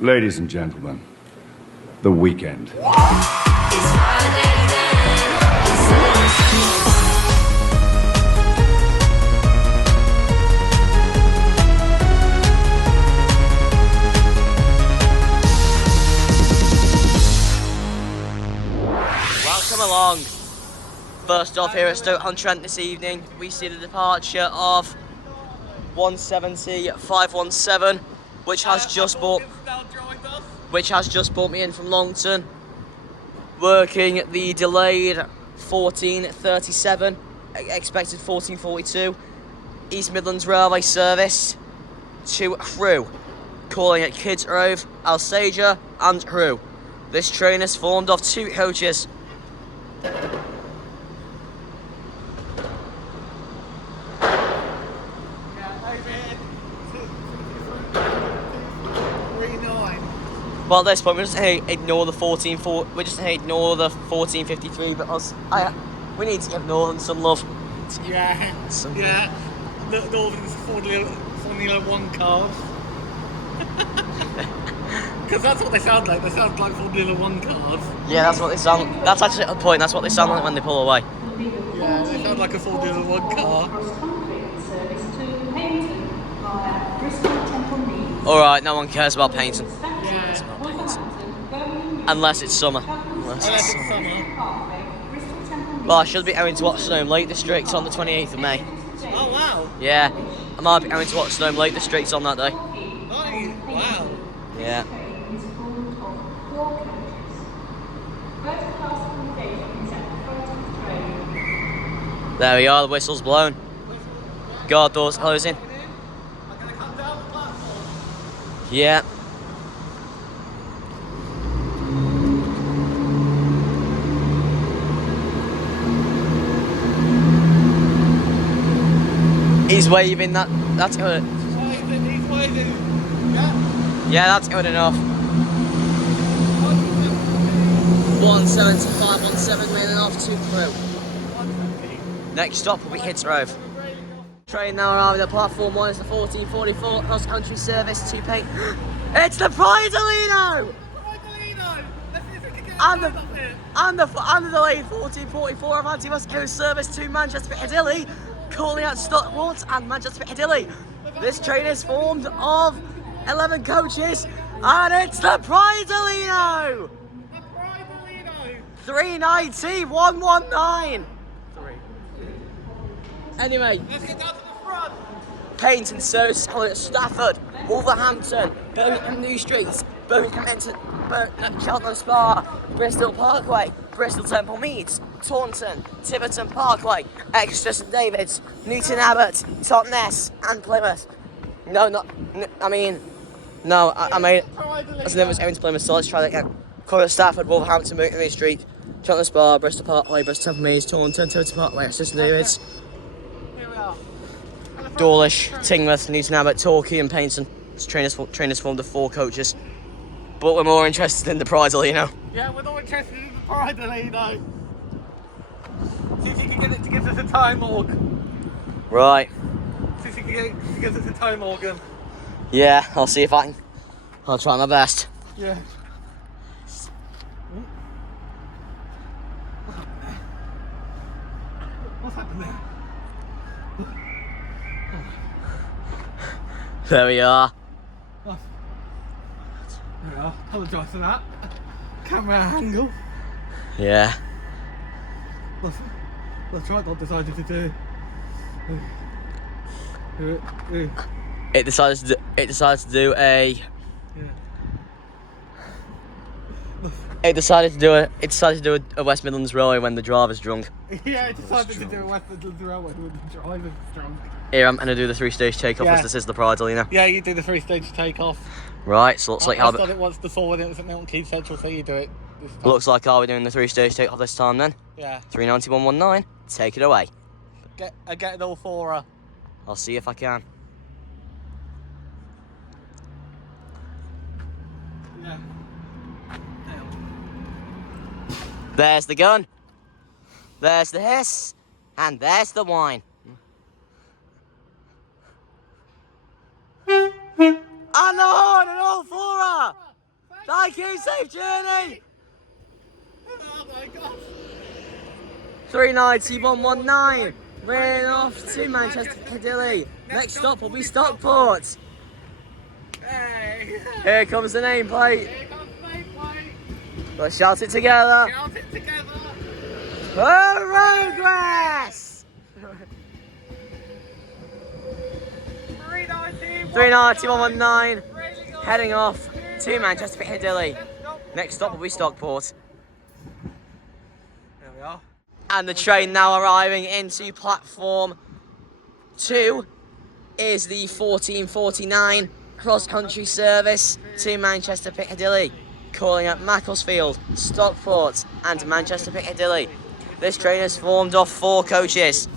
Ladies and gentlemen, the weekend. Welcome along. First off, here at Stoke-on-Trent this evening, we see the departure of 170 517, which has just brought me in from Longton, working the delayed 1437, expected 1442 East Midlands Railway service to Crewe, calling at Kids Grove, Alsager and Crewe. This train is formed of 2 coaches. Well, at this point, we're just going to ignore the 1453 because we need to give Northern some love. Yeah. The Northern's Formula 1 cars. Because that's what they sound like. They sound like Formula 1 cars. Yeah, that's what they sound. That's actually the point. That's what they sound like when they pull away. Yeah, they sound like a Formula 1 car. All right, no one cares about Paynton. Yeah. Unless it's summer. Unless it's summer. Well, I should be going to Watson Lake District on the 28th of May. Oh, wow. Yeah, I might be going to Watson Lake District on that day. Oh, wow. Yeah. There we are, the whistle's blown. Guard doors closing. I'm going to come down the platform. Yeah. He's waving, that's good. He's waving. Yeah. Yeah, that's good enough. 17517 maining off to Crewe. Next stop will be Kids Grove. Train now arriving at platform 1 is the 1444 cross country service to Paint. It's the Pridolino! And the delayed 1444 of Anti-West Coast service to Manchester Piccadilly, calling at Stockport and Manchester Piccadilly. This train is formed of 11 coaches, and it's the Pridolino! 390 119. Anyway, Let's get down to the front. Paynton service calling at Stafford, Wolverhampton, Birmingham New Streets, Birmingham Cheltenham Spa, Bristol Parkway, Bristol Temple Meads, Taunton, Tiverton Parkway, Exeter St David's, Newton Abbot, Totnes, and Plymouth. I made that's never going to Plymouth, so let's try that again. Calling at Stafford, Wolverhampton, Birmingham New Street, Cheltenham Spa, Bristol Parkway, Bristol Temple Meads, Taunton, Tiverton Parkway, Exeter St David's, Dawlish, Tingmouth, Newton Abbot, Torquay and Paynton. This train is formed of 4 coaches. But we're more interested in the Pridolino. Yeah, we're not interested in the Pridolino. See if you can get it to give us a time org. Right. See if you can get it to give us a time organ. Yeah, I'll see if I can. I'll try my best. Yeah. What's happened there? There we are. There we are. Apologise for that. Camera angle. Yeah. What's right dog decided to do? It decided to do a. It decided to do a West Midlands Railway when the driver's drunk. Yeah, it decided to do a West Midlands Railway when the driver's drunk. Here, I'm going to do the 3-stage takeoff as this is the Pridolino. Yeah, you do the 3-stage takeoff. Right, so looks like I've done it once before when it was at Milton Keynes Central, so you do it this time. Looks like I'll be doing the 3-stage takeoff this time then. Yeah. 390 119. Take it away. Get it all for her. I'll see if I can. Yeah. There's the gun. There's the hiss. And there's the wine. And the horn and all for her. Thank you, safe journey. Oh my God. 39119. Raining off to Manchester Piccadilly. Next stop will be Stockport. Hey. Here comes the nameplate. Here comes the nameplate. Let's shout it together. Shout it together. Progress! 39119. Heading off to Manchester Piccadilly. Next stop will be Stockport. There we are. And the train now arriving into platform 2 is the 1449 cross-country service to Manchester Piccadilly, calling at Macclesfield, Stockport and Manchester Piccadilly. This train is formed of 4 coaches.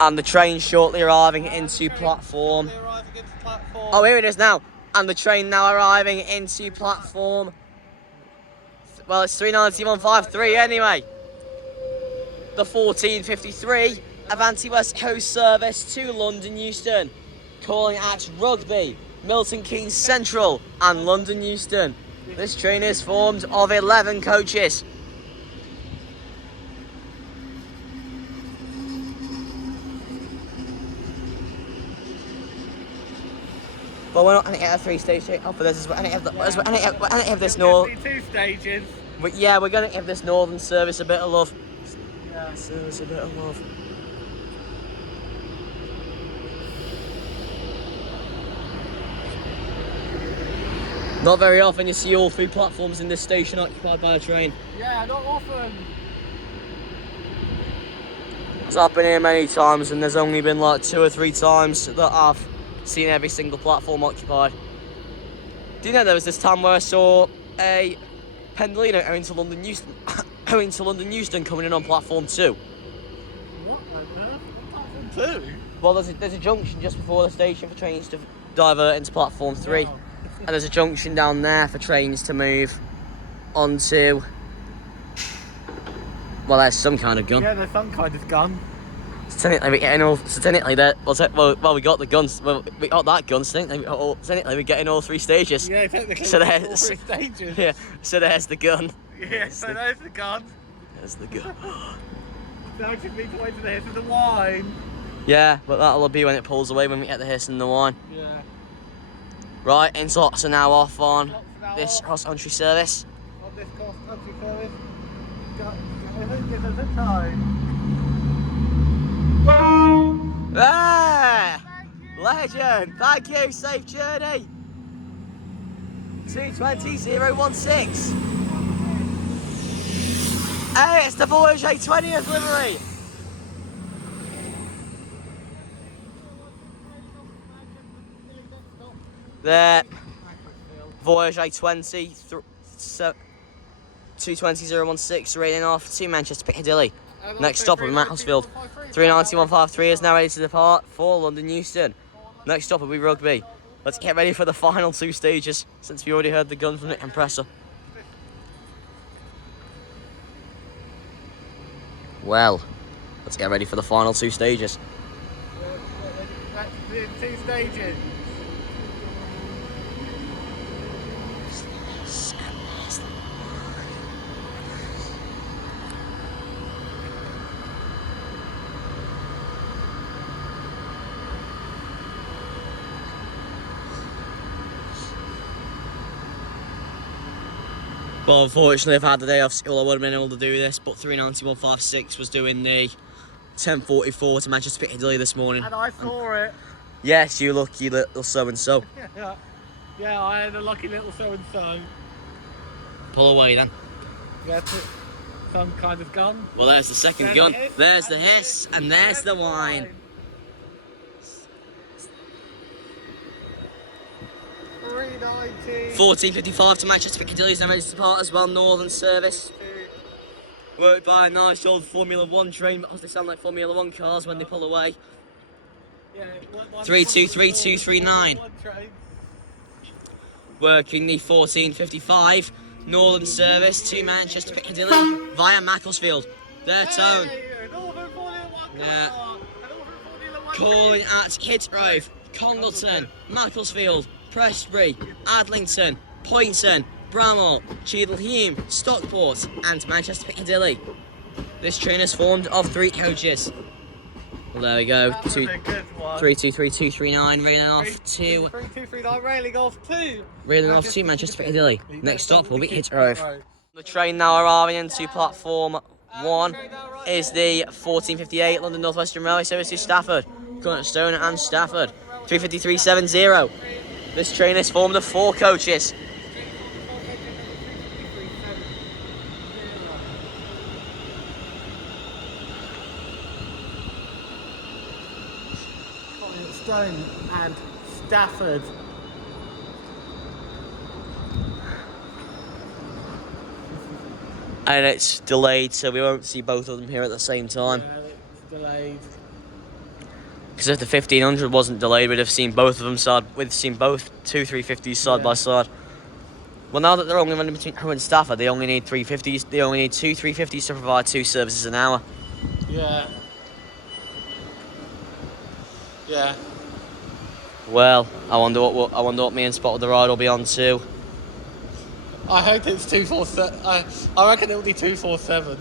And the train shortly arriving into platform. Oh, here it is now. And the train now arriving into platform. Well, it's 39153 anyway. The 1453 Avanti West Coast service to London Euston, calling at Rugby, Milton Keynes Central and London Euston. This train is formed of 11 coaches. But we're not going to get a 3-stage train. Oh, for this is I need to give this north. 2 stages. Yeah, we're going to give this northern service a bit of love. Yeah, service a bit of love. Not very often you see all 3 platforms in this station occupied by a train. Yeah, not often. It's happened here many times, and there's only been like 2 or 3 times that I've seen every single platform occupied. Do you know there was this time where I saw a Pendolino going to London Euston, coming in on platform 2. What on earth? Platform 2? Well, there's a junction just before the station for trains to divert into platform 3. Wow. And there's a junction down there for trains to move onto. Well, there's some kind of gun. Yeah, there's some kind of gun. So technically, we're getting all. So technically, well, we got the guns. Well, we got that gun. So technically, we're getting all 3 stages. Yeah, technically. So there's there's. all 3 stages. Yeah. So there's the gun. Yeah, so there's the gun. There's the gun. Now we just need to wait for the hiss of the wine. Yeah, but that'll be when it pulls away when we get the hiss and the wine. Yeah. Right, slots are now off on Slots now this off. cross-country service. On this cross-country service. I think give us a time. There! Legend! Thank you, safe journey! 220-016. Hey, it's the Voyage 20th livery! There. Voyage A20, 220-016, raining off to Manchester Piccadilly. Next stop will be Macclesfield. 39153 is now ready to depart for London Euston. Next stop will be Rugby. Let's get ready for the final 2 stages, since we already heard the gun from the compressor. Well, let's get ready for the final 2 stages. That's the 2 stages. Well, unfortunately, I've had the day off school. I would have been able to do this, but 39156 was doing the 1044 to Manchester Piccadilly this morning. And I saw it. Yes, you lucky little so-and-so. Yeah, I had a lucky little so-and-so. Pull away then. Yeah, some kind of gun. Well, there's the second gun. There's the hiss, and there's the wine. 390. 1455 to Manchester Piccadilly is now ready to depart as well. Northern service. Worked by a nice old Formula 1 train, because they sound like Formula 1 cars when they pull away. Yeah, 323239. Working the 1455 Northern service to Manchester Piccadilly via Macclesfield. Their tone. Hey, Northern Formula 1 car. Yeah. A Northern Formula Calling at Hitgrove, Congleton, Macclesfield, Prestbury, Adlington, Poynton, Bramall, Cheadle-Hulme, Stockport and Manchester Piccadilly. This train is formed of 3 coaches. Well, there we go. 323239 railing off to 3239 railing off to Manchester Piccadilly. Next stop will be Hitgrove. The train now arriving into platform 1 is the 1458 London North Western Railway service to Stafford, current Stone and Stafford. 35370. This train is formed of 4 coaches. Stone and Stafford. And it's delayed, so we won't see both of them here at the same time. Yeah, it's delayed. Because if the 1500 wasn't delayed, we'd have seen both of them we'd seen both 2 350s side by side. Well, now that they're only running between Crewe and Stafford, they only need 350s. They only need 2 350s to provide 2 services an hour. Yeah. Yeah. Well, I wonder what me and Spot of the Ride will be on to. I hope it's 247. I reckon it'll be 247.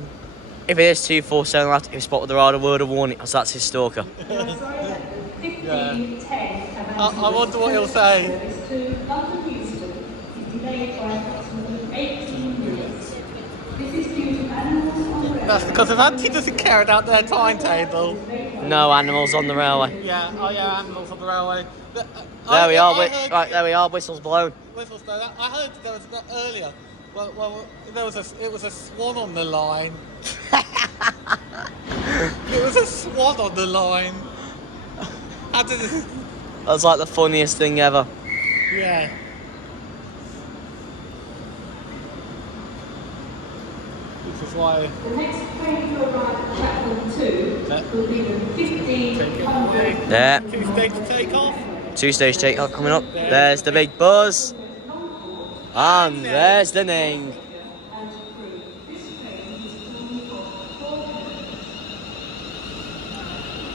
If it is 247, I'll have to give Spot of the Ride a word of warning, because that's his stalker. Yeah. I wonder what he'll say. That's because if Auntie doesn't care about their timetable. No animals on the railway. Yeah, oh yeah, animals on the railway. There we are. There we are. Whistle's blown. Whistle's blown. I heard there was earlier. Well, it was a swan on the line. It was a swan on the line. How did it... That's like the funniest thing ever. Yeah. Which is why... The next train to arrive at platform 2 will be the 1500. There. 2 stage take off. 2 stage takeoff coming up. There's the big buzz. And there's the Ning.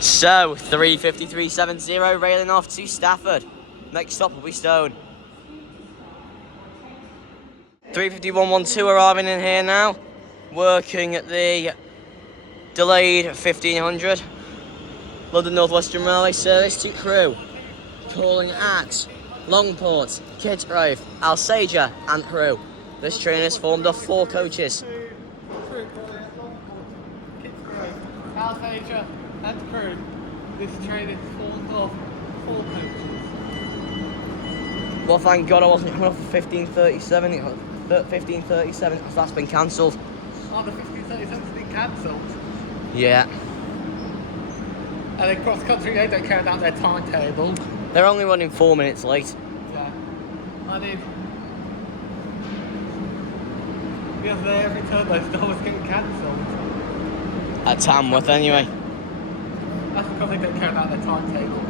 So, 35370 railing off to Stafford. Next stop will be Stone. 35112 arriving in here now. Working at the delayed 1500. London North Western Railway service to Crewe. Calling at Longport, Hitgrove, Alsager and Crewe. This train is formed of 4 coaches. Alsager and Crewe. This train is formed of 4 coaches. Well, thank God I wasn't coming off 1537. 1537 because that's been cancelled. Oh, the 1537's been cancelled. Yeah. And then cross country, they don't care about their timetable. They're only running 4 minutes late. Yeah. I mean, because every time those doors get cancelled. At Tamworth, anyway. That's because they don't care about their timetable.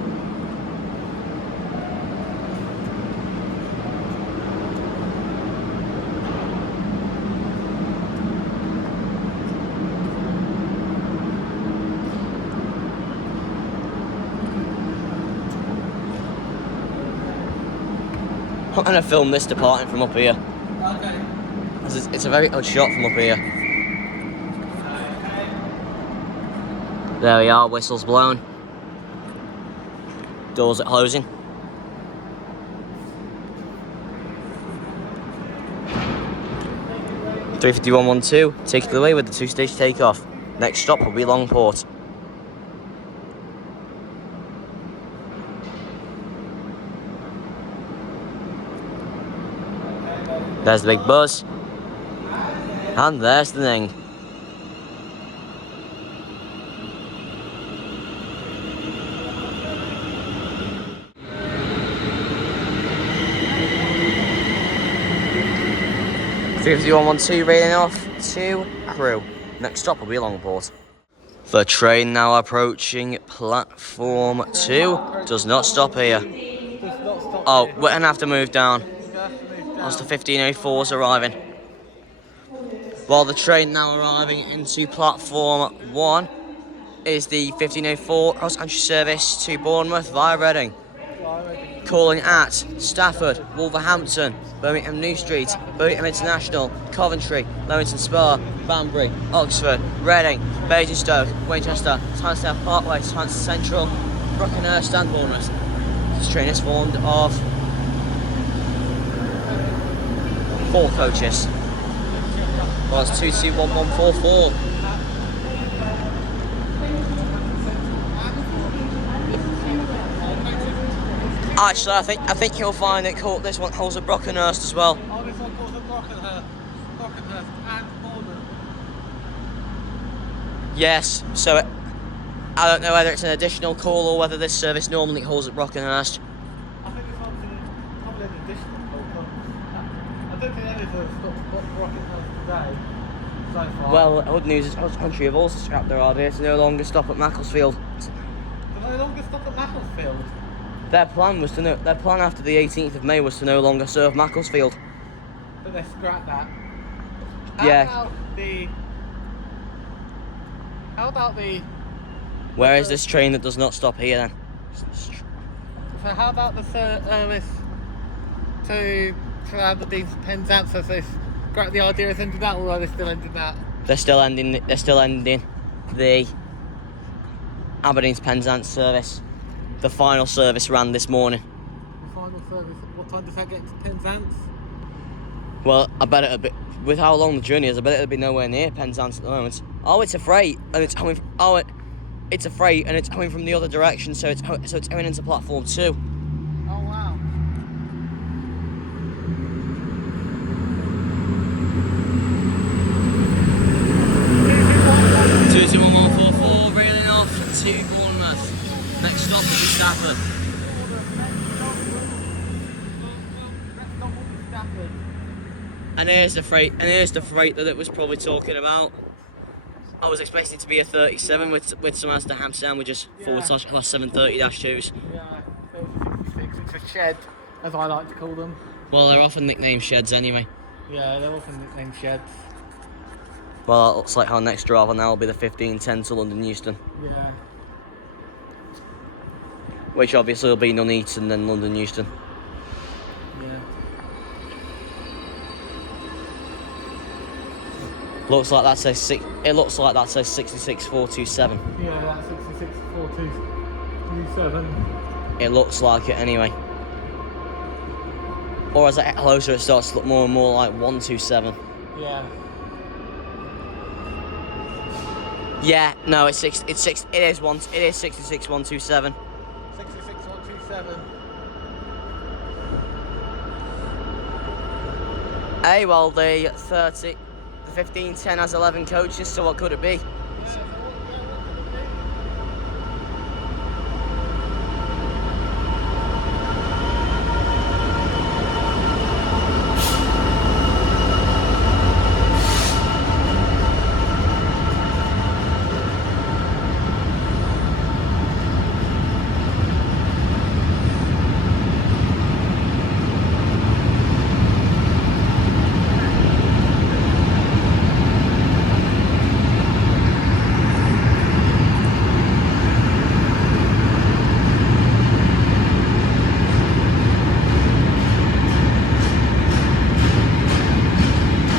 I'm going to film this departing from up here. Okay. It's a very odd shot from up here. There we are, whistle's blown. Doors are closing. (35112) take it away with the 2 stage takeoff. Next stop will be Longport. There's the big buzz. And there's the Ning. (35112) railing off to Crewe. Next stop will be Longport. The train now approaching platform 2. Does not stop here. Oh, we're going to have to move down. As the 1504's arriving. While the train now arriving into platform 1 is the 1504 cross-country service to Bournemouth via Reading. Calling at Stafford, Wolverhampton, Birmingham New Street, Birmingham International, Coventry, Leamington Spa, Banbury, Oxford, Reading, Basingstoke, Winchester, Tyneside Parkway, Tyneside Central, Brockenhurst and Bournemouth. This train is formed of 4 coaches. Well, it's 221144. Actually, I think you'll find that this one holds at Brockenhurst as well. Oh, this one calls at Brockenhurst and Bournemouth. Yes, so I don't know whether it's an additional call or whether this service normally holds at Brockenhurst. I think this one's probably an additional call. I don't think any of them stopped Brockenhurst today so far. Well, good news is Country have also scrapped their idea to no longer stop at Macclesfield. They no longer stop at Macclesfield. Their plan after the 18th of May was to no longer serve Macclesfield. But they scrapped that. Yeah. How about the? Where is this train that does not stop here then? So how about the service to Aberdeen to Penzance? Has they scrapped the idea of ending that, or are they still ending that? They're still ending the Aberdeen to Penzance service. The final service ran this morning. The final service. What time does that get to Penzance? Well, I bet it'll be, with how long the journey is, I bet it'll be nowhere near Penzance at the moment. Oh, it's a freight, and it's coming. It's a freight, and it's coming from the other direction, so it's going into platform 2. Oh wow. 221144, reeling off to Bournemouth. Next stop will be Stafford. And here's the freight that it was probably talking about. I was expecting it to be a 37 with some Asda ham sandwiches, /class 730-2s. Yeah, it's a shed, as I like to call them. Well, they're often nicknamed sheds anyway. Yeah, they're often nicknamed sheds. Well, it looks like our next driver now will be the 1510 to London Euston. Yeah. Which obviously will be Nuneaton then London Euston. Yeah. Looks like that says 66427. Yeah, that's 664227. It looks like it anyway. Or as I get closer, it starts to look more and more like 127. Yeah. Yeah, no, it is 66127. 66127. Hey, well, the 1510 has 11 coaches, so what could it be?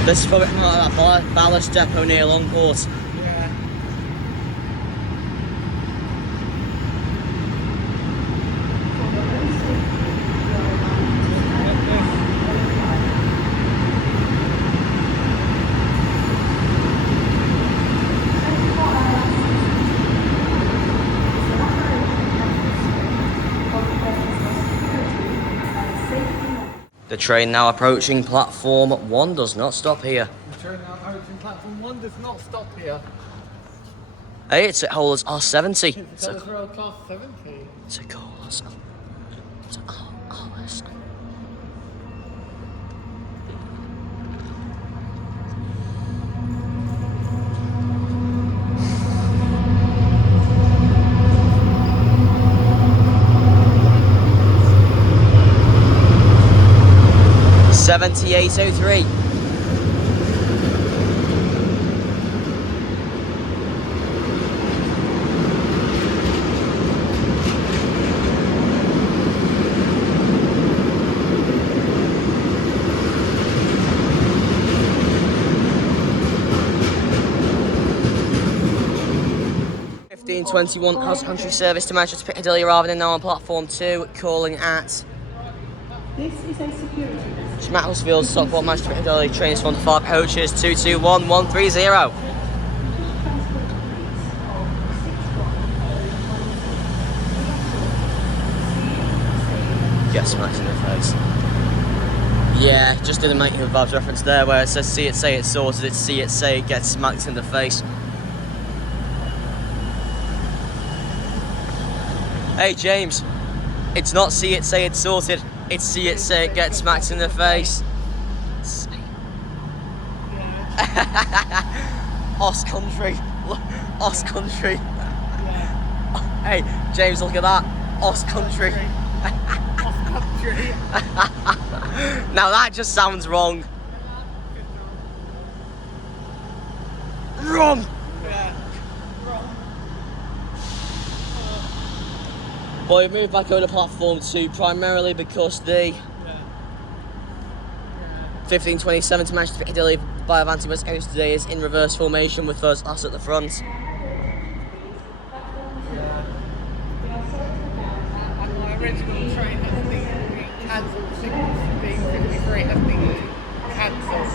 This is probably like that ballast depot near Longport. Yeah. The train now approaching platform 1 does not stop here. The train now approaching platform 1 does not stop here. Hey, it's at Holers R70. It's a Royal Class 70. It's a Holers. It's a Holers. $78.03. 15:21 House Country service to Manchester Piccadilly arriving in now on platform 2, calling at This is a security message. Macclesfield, Stockport, Manchester Piccadilly. Train is 1 to 5 coaches, 221130. Get smacked in the face. Yeah, just didn't make a vibes reference there where it says see it, say it sorted, it's see it, say it, get smacked in the face. Hey James, it's not see it, say it sorted, it's see it, say it, get smacked in the face. Os country. Os country. Hey James, look at that. Os country. Now that just sounds wrong. Wrong. Well, we've moved back over to platform 2 primarily because the 15:27 to Manchester Piccadilly by Avanti West Coast today is in reverse formation with first class at the front. And my original train has been cancelled. 16:53 has been cancelled.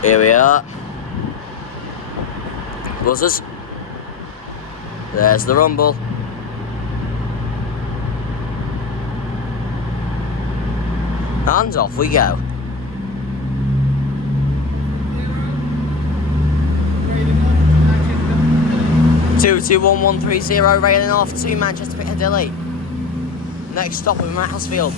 Here we are. Buzzers. There's the rumble. And off we go. 221130 railing off to Manchester Piccadilly. Next stop with Macclesfield.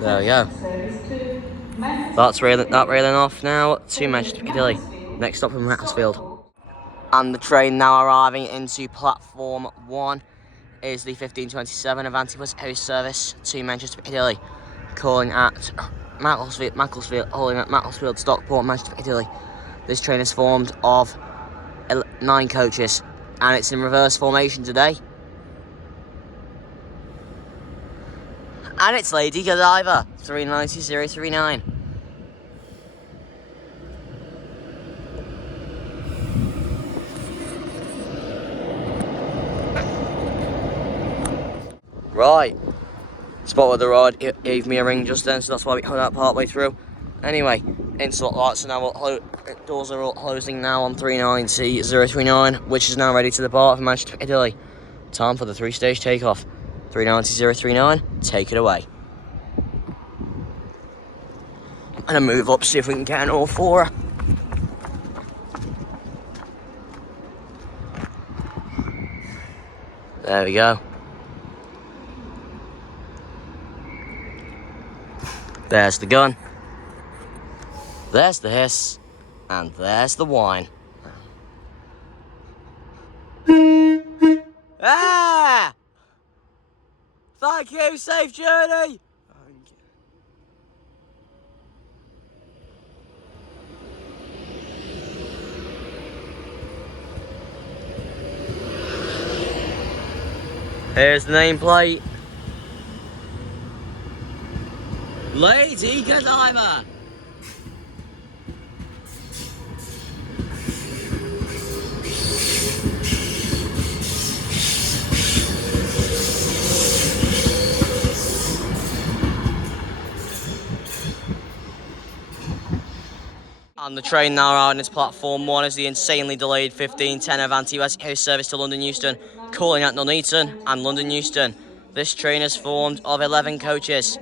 There we go. That's railing off now to Manchester Piccadilly. Next stop from Macclesfield. And the train now arriving into platform 1 is the 15:27 Avanti West Coast service to Manchester Piccadilly, calling at Macclesfield, Stockport, Manchester Piccadilly. This train is formed of 9 coaches, and it's in reverse formation today. And it's Lady Godiva, 390039. Right, spot where the ride gave me a ring just then, so that's why we hung out part way through. Anyway, in-slot lights are now doors are all closing now on 390039, which is now ready to depart from Manchester Piccadilly. Time for the 3-stage takeoff. 390039, take it away. And a move up, see if we can get an all 4. There we go. There's the gun. There's the hiss. And there's the wine. Ah! Thank you, safe journey! Here's the nameplate. Lady Godiva! And the train now out on its platform 1 is the insanely delayed 15:10 Avanti West Coast service to London Euston, calling at Nuneaton and London Euston. This train is formed of 11 coaches.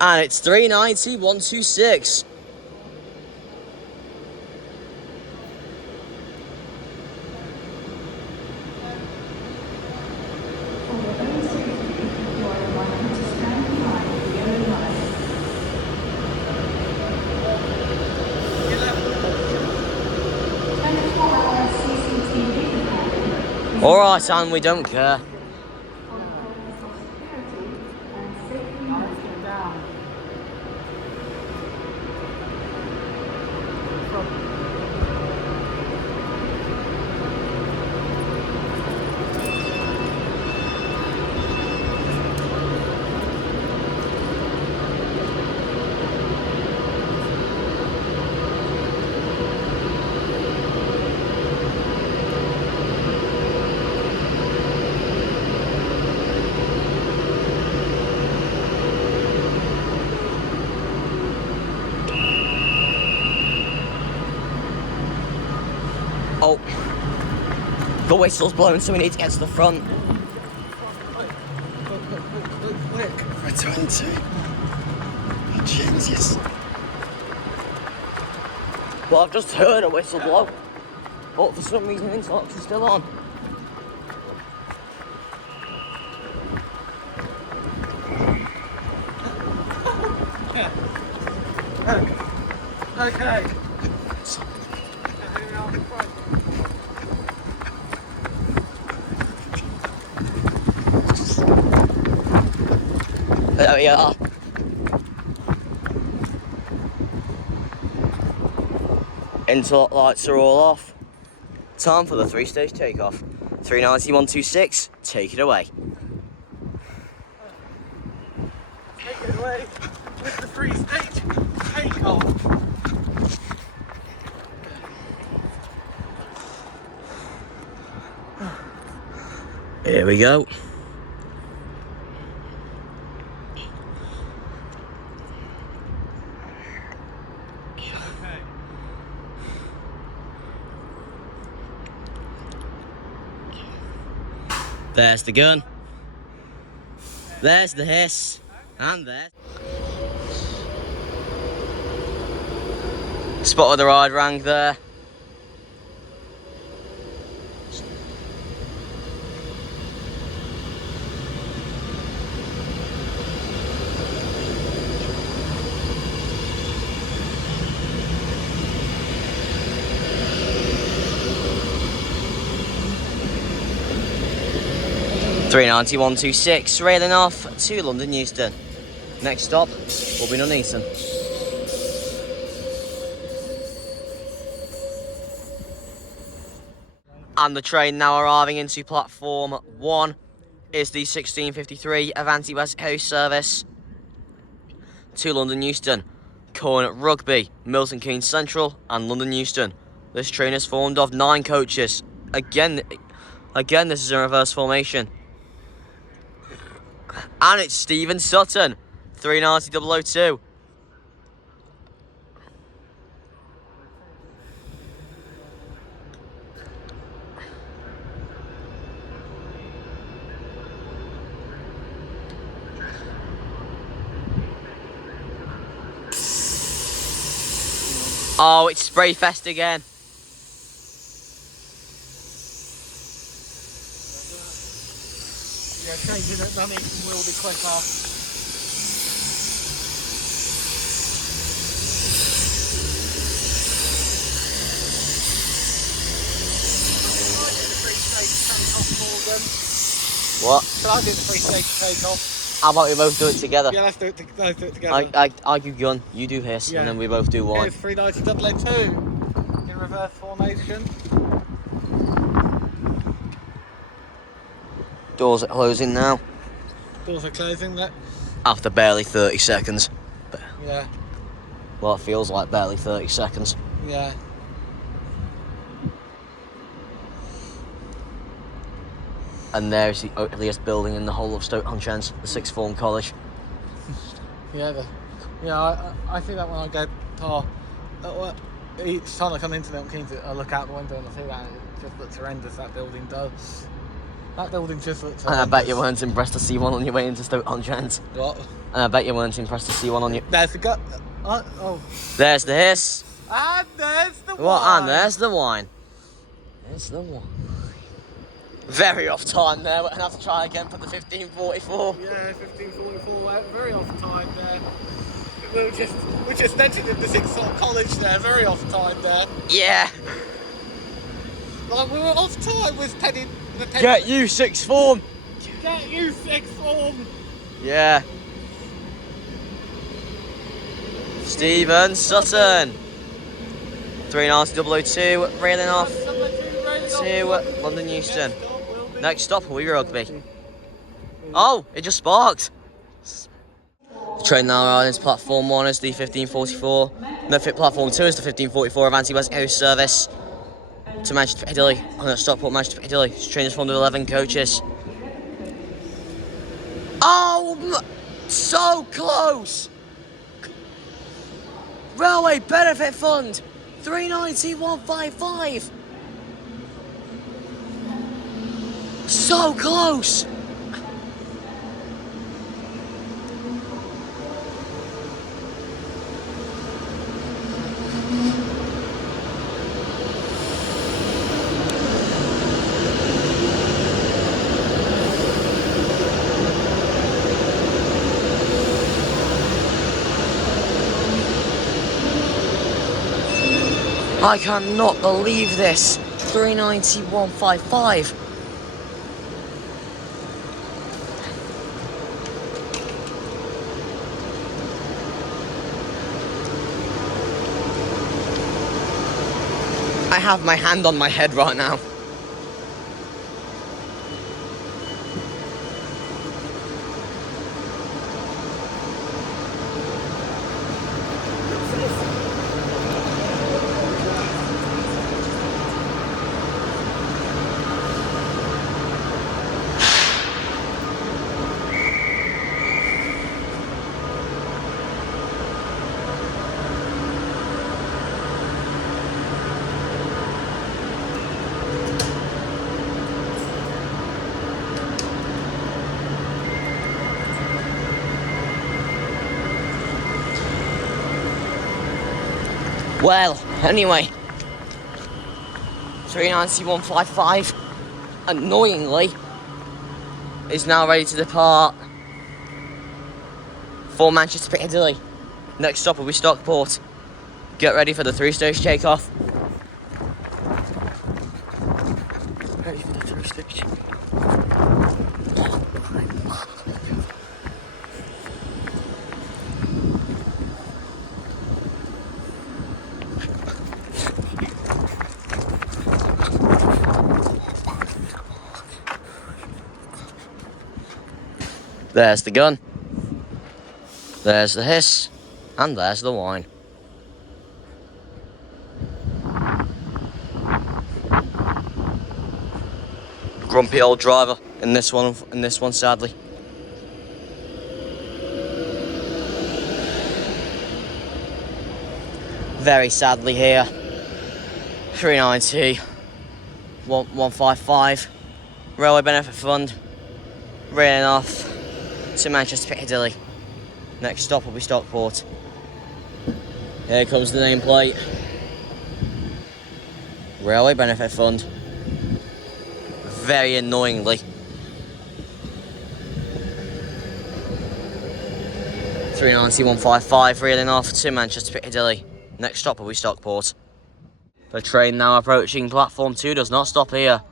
And it's 390-126. Alright, Anne, we don't care. Oh, the whistle's blowing, so we need to get to the front. Return to Genesis. Well, I've just heard a whistle blow, but for some reason Interlocks is still on. Okay. There we are. Interlock lights are all off. Time for the 3-stage takeoff. 390, 126, take it away. Take it away with the 3-stage takeoff. Here we go. There's the gun. There's the hiss. And there. Spotted the ride rank there. Three 126, railing off to London Euston. Next stop will be Nuneaton. And the train now arriving into platform 1 is the 1653 Avanti West Coast service to London Euston, covering Rugby, Milton Keynes Central and London Euston. This train is formed of 9 coaches. Again, this is in reverse formation. And it's Stephen Sutton, 390 002. Oh, it's Spray Fest again. Yeah, changing at Nuneaton will be quicker. What? Shall I do the 3-stage takeoff? How about we both do it together? Yeah, let's do it together. I do gun, you do hiss, Yeah. and then we both do one. Here's 390 002 in reverse formation. Doors are closing now. Doors are closing. That. After barely 30 seconds. Yeah. Well, it feels like barely 30 seconds. Yeah. And there's the ugliest building in the whole of Stoke-on-Trent, the sixth form college. Yeah. I see that when I go to each time I come into them, I'm keen to look out the window and I see that it just looks horrendous. That building does. That building just looks horrendous. And I bet you weren't impressed to see one on your way into Stoke-on-Trent. What? And I bet you weren't impressed to see one on your... There's the gut. Oh. There's the hiss. And there's the wine. What? And there's the wine. There's the wine. Very off time there. We're going to have to try again for the 1544. Yeah, 1544. Very off time there. We just mentioned in the sixth form college there. Very off time there. Yeah. Like we were off time with Get you, sixth form. Get you, sixth form. Yeah. Stephen Sutton. 39002, railing off to London Euston. Next stop will be rugby. Oh, it just sparked. The train now arrives platform 1 is the 1544. No fit platform 2 is the 1544 of Anti-West Coast service to Manchester Piccadilly. On at Stockport, Manchester Piccadilly. This train is formed of 11 coaches. Oh, so close! Railway Benefit Fund 39155. So close! I cannot believe this. 39155. I have my hand on my head right now. Well, anyway, 39155, annoyingly, is now ready to depart for Manchester Piccadilly. Next stop will be Stockport. Get ready for the 3-stage takeoff. Ready for the 3-stage. There's the gun, there's the hiss, and there's the wine. Grumpy old driver in this one, sadly. Very sadly here. 390 155 Railway Benefit Fund, railing off to Manchester Piccadilly. Next stop will be Stockport. Here comes the nameplate. Railway Benefit Fund. Very annoyingly. 390 155 railing off to Manchester Piccadilly. Next stop will be Stockport. The train now approaching platform 2 does not stop here.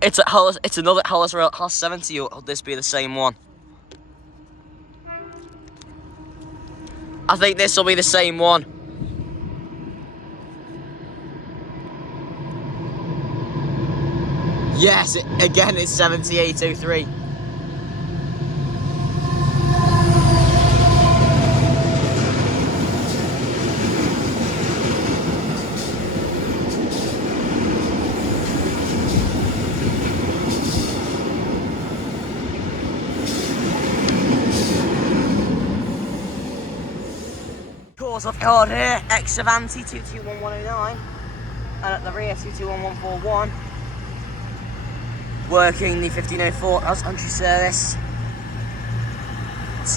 It's at Hollis, it's another Hollis Rail, Hollis 70, or will this be the same one? I think this will be the same one. Yes, again it's 7803. Course of card here, X Avanti 221109, and at the rear 221141. Working the 1504 as entry service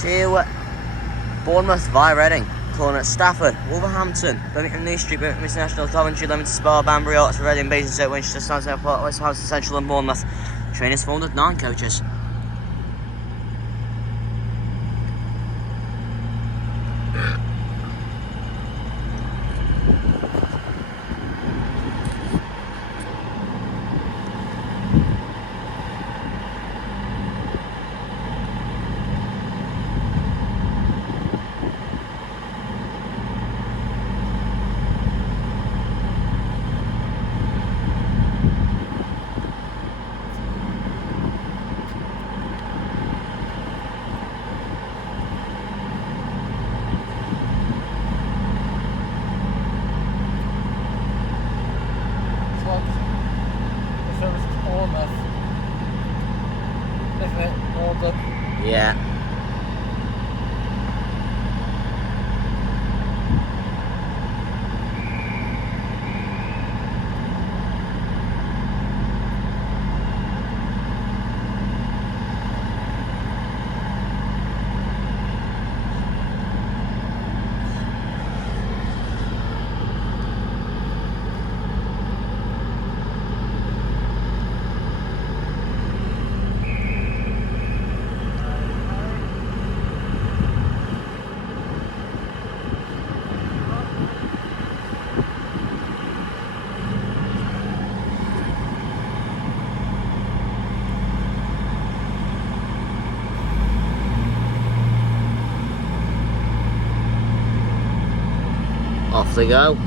to Bournemouth via Reading, calling at Stafford, Wolverhampton, Birmingham New Street, Birmingham International, Coventry, Leamington Spa, Banbury, Oxford, Reading, Basingstoke, Winchester, Stansted Airport, West House, Central and Bournemouth. Train is formed of 9 coaches. Off they go.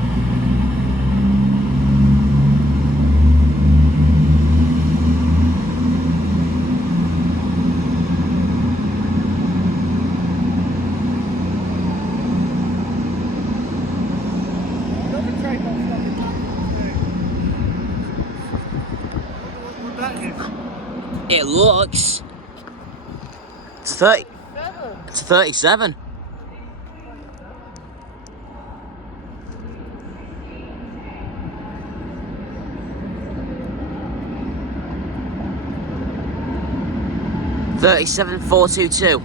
It looks. It's 30. It's 37. $37,422.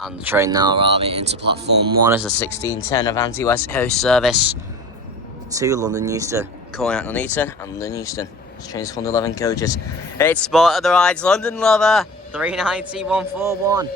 And the train now arriving into platform 1 as a 1610 of anti-West Coast service to London Euston, calling out Nuneaton and London Euston. This train's full of 11 coaches. It's Sport of the Rides London Lover 390-141.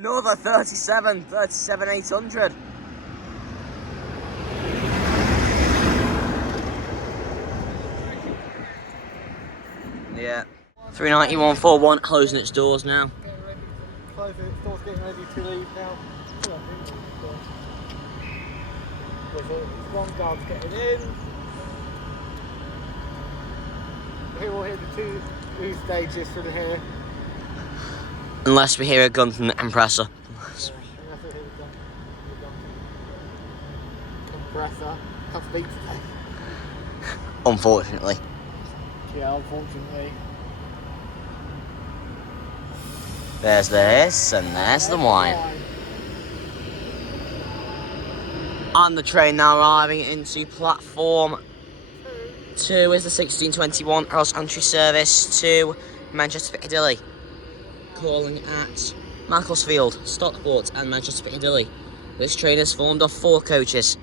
Another 37,800. Yeah. 390-141 closing its doors now. Closing its doors, getting ready to leave now. There's one guard getting in. Here we'll hear the two stages from here. Unless we hear a gun from the compressor. Unless we hear the gun compressor. Can't speak today. Unfortunately. Yeah, unfortunately. There's the hiss and there's the whine. And the train now arriving into platform 2 is the 1621 cross country service to Manchester Piccadilly, calling at Macclesfield, Stockport and Manchester Piccadilly. This train is formed of 4 coaches.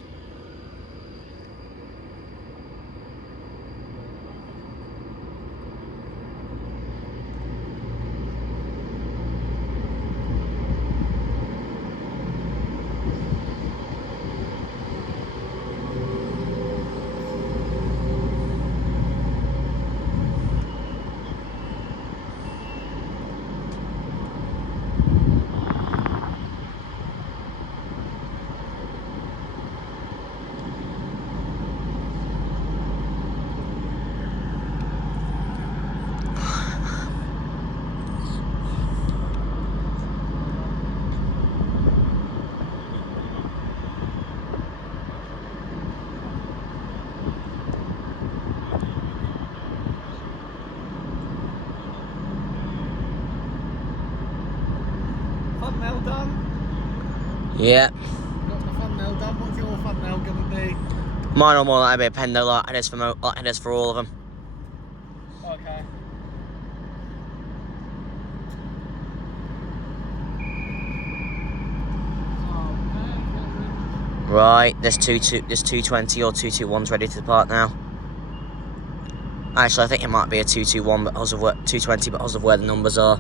Thumbnail done? Yeah. Got the thumbnail done. What's your thumbnail going to be? Mine will more likely be a pendo like it is for all of them. Okay. Right, there's 220 or 221s ready to depart now. Actually, I think it might be a 221 because of where 220 because of where the numbers are.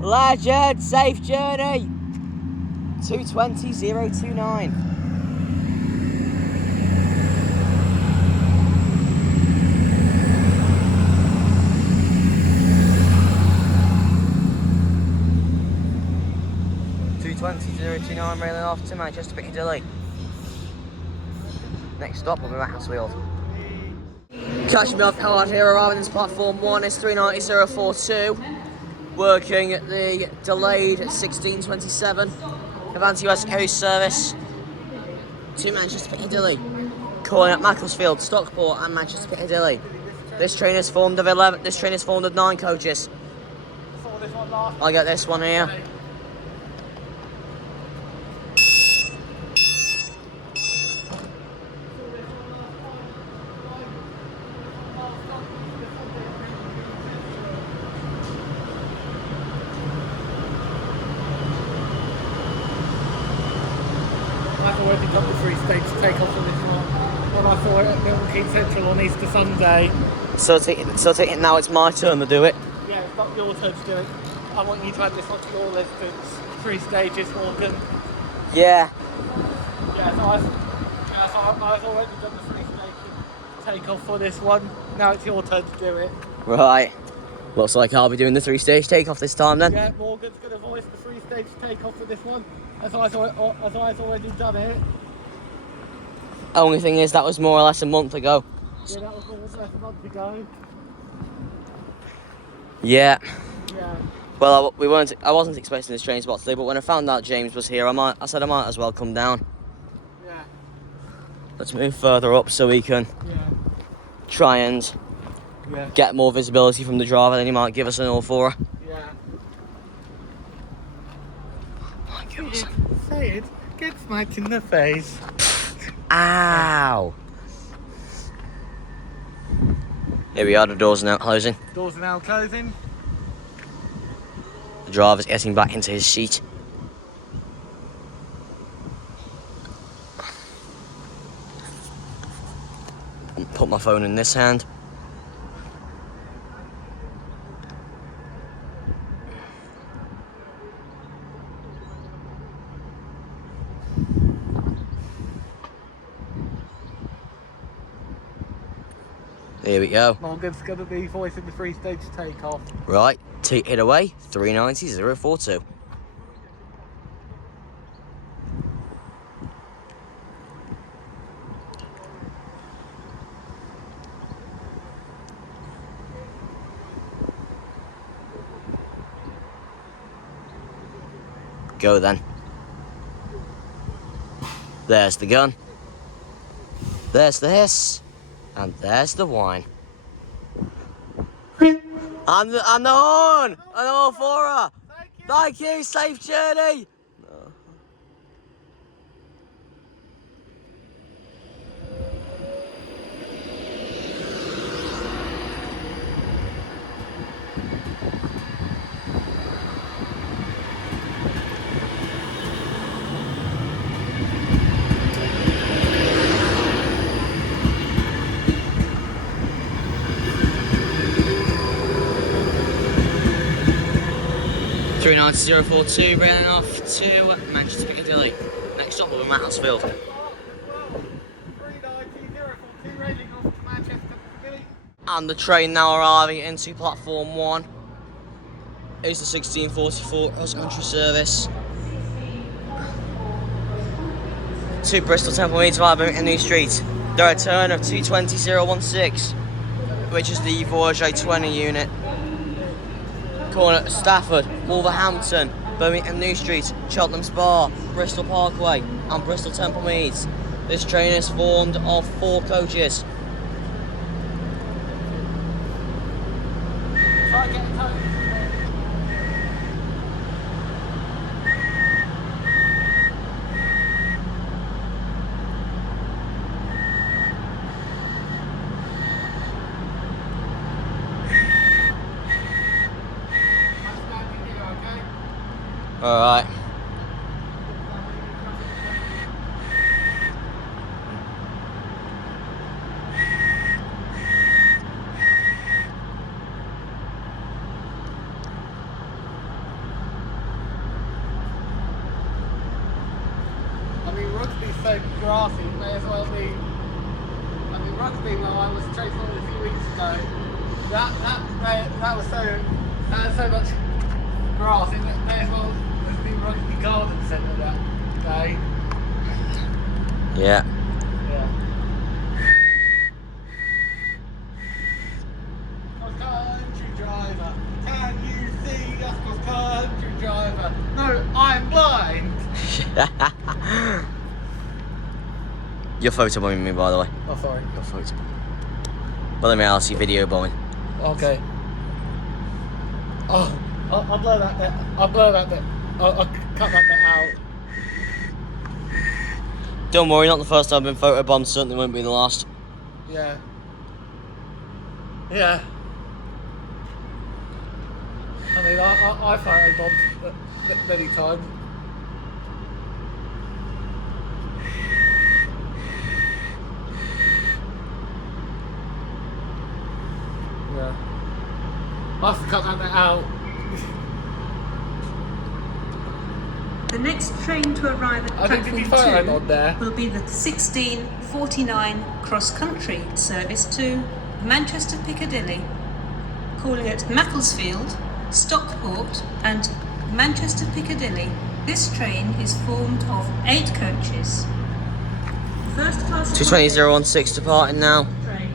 Legend, safe journey. 220,029. Railing off to Manchester Piccadilly. Next stop will be Macclesfield. Catch me off guard here, arriving at platform 1 is 390.042. Working at the delayed 1627 of anti-West Coast service to Manchester Piccadilly. Calling at Macclesfield, Stockport and Manchester Piccadilly. This train is formed of 11. This train is formed of 9 coaches. I'll get this one here. I've already got the 3-stage takeoff for this one. When I saw it at Milton Keynes Central on Easter Sunday. So now it's my turn to do it. Yeah, it's not your turn to do it. I want you to add this onto your list. It's 3 stages, Morgan. Yeah. Yeah, so I've already done the 3-stage takeoff for this one. Now it's your turn to do it. Right. Looks like I'll be doing the 3-stage takeoff this time then. Yeah, Morgan's going to voice the 3-stage takeoff for this one. As I've already done it. Only thing is, that was more or less a month ago. Yeah, that was more or less a month ago. Yeah. Yeah. Well, I wasn't expecting this train spot today, but when I found out James was here, I said I might as well come down. Yeah. Let's move further up so we can try and get more visibility from the driver. Then he might give us an all for her. Yeah. My goodness. Say it. Get smacked in the face. Ow! Here we are, the doors are now closing. Doors are now closing. The driver's getting back into his seat. Put my phone in this hand. Here we go. Morgan's going to be voicing the 3-stage takeoff. Right, hit away, 390.042. Go then. There's the gun. There's the hiss. And there's the wine. And the horn! And all for her! Thank you, safe journey! Three 90.042, running off to Manchester Piccadilly. Next stop will be Macclesfield. 390.042, railing off to Manchester Piccadilly. And the train now arriving into platform 1 is the 1644 cross-country service to Bristol Temple Meads via Birmingham New Street. The return of 220.016, which is the Voyager 20 unit. Calling at Stafford, Wolverhampton, Birmingham New Street, Cheltenham Spa, Bristol Parkway and Bristol Temple Meads. This train is formed of 4 coaches. Try and get a tone. Alright. I mean, rugby's so grassy, it may as well be. I mean, rugby, when I was chasing on it a few weeks ago, that was so much grass, it may as well have been Rugby Garden Centre that day. Yeah. Yeah. driver. Can you see us, country driver? No, I'm blind. You're photobombing me, by the way. Oh, sorry. You're photobombing. Well, let me ask you, video bombing. Okay. Oh, I'll blur that bit. I'll blur that bit. I'll cut that bit out. Don't worry, not the first time I've been photobombed, certainly won't be the last. Yeah. Yeah. I mean, I photobombed many times. Yeah. I'll have to cut that bit out. The next train to arrive at I think platform the phone on there. 2 will be the 16:49 cross-country service to Manchester Piccadilly, calling at Macclesfield, Stockport and Manchester Piccadilly. This train is formed of 8 coaches. First class 220.016 departing now. train.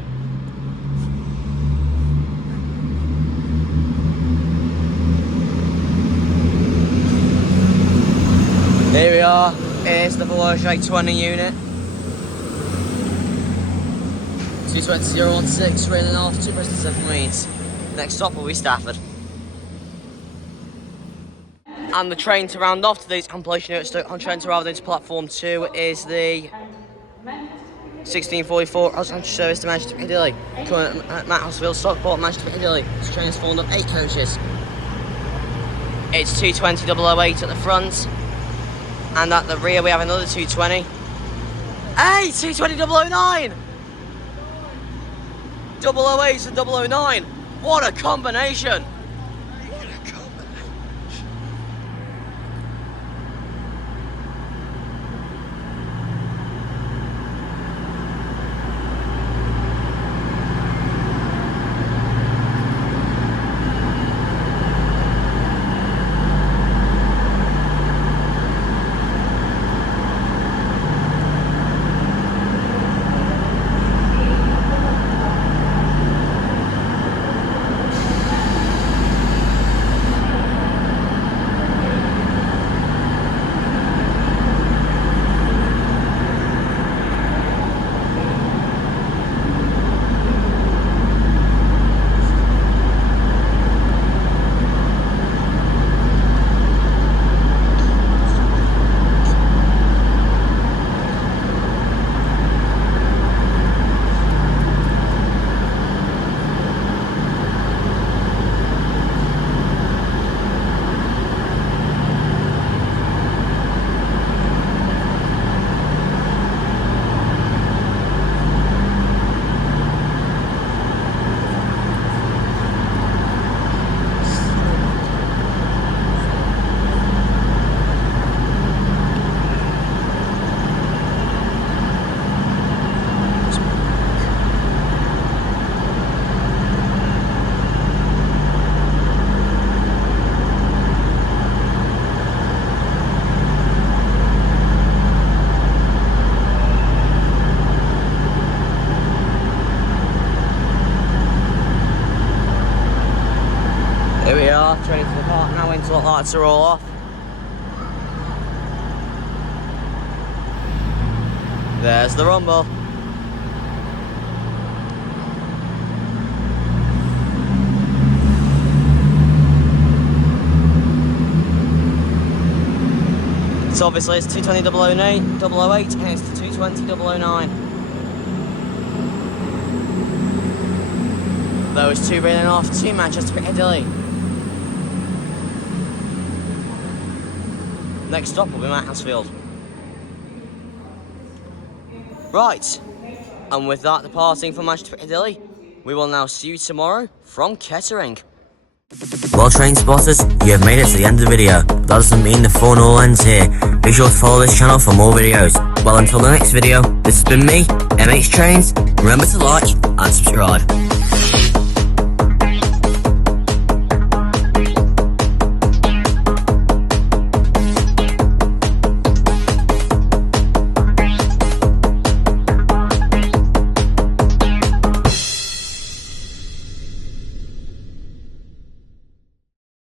Here we are, here's the below shake 20 unit. 220.016, railing off to Bristol Temple Meads. Next stop will be Stafford. And the train to round off today's compilation here at Stoke-on-Trent rather than to platform 2 is the 1644 cross-country service to Manchester Piccadilly. Coming at Macclesfield, Stockport, Manchester Piccadilly. This train is formed of 8 coaches. It's 220.008 at the front. And at the rear we have another 220. Hey, 220.009! 008 and 009. What a combination! Here we are, train to the park now, interlock lights are all off. There's the rumble. So obviously it's 220.008, 008 and it's 220.009. Those two railing off to Manchester Piccadilly. Next stop will be Macclesfield. Right, and with that departing from Manchester Piccadilly, we will now see you tomorrow from Kettering. Well train spotters, you have made it to the end of the video, but that doesn't mean the fun all ends here. Be sure to follow this channel for more videos. Well, until the next video, this has been me, MH Trains. Remember to like and subscribe.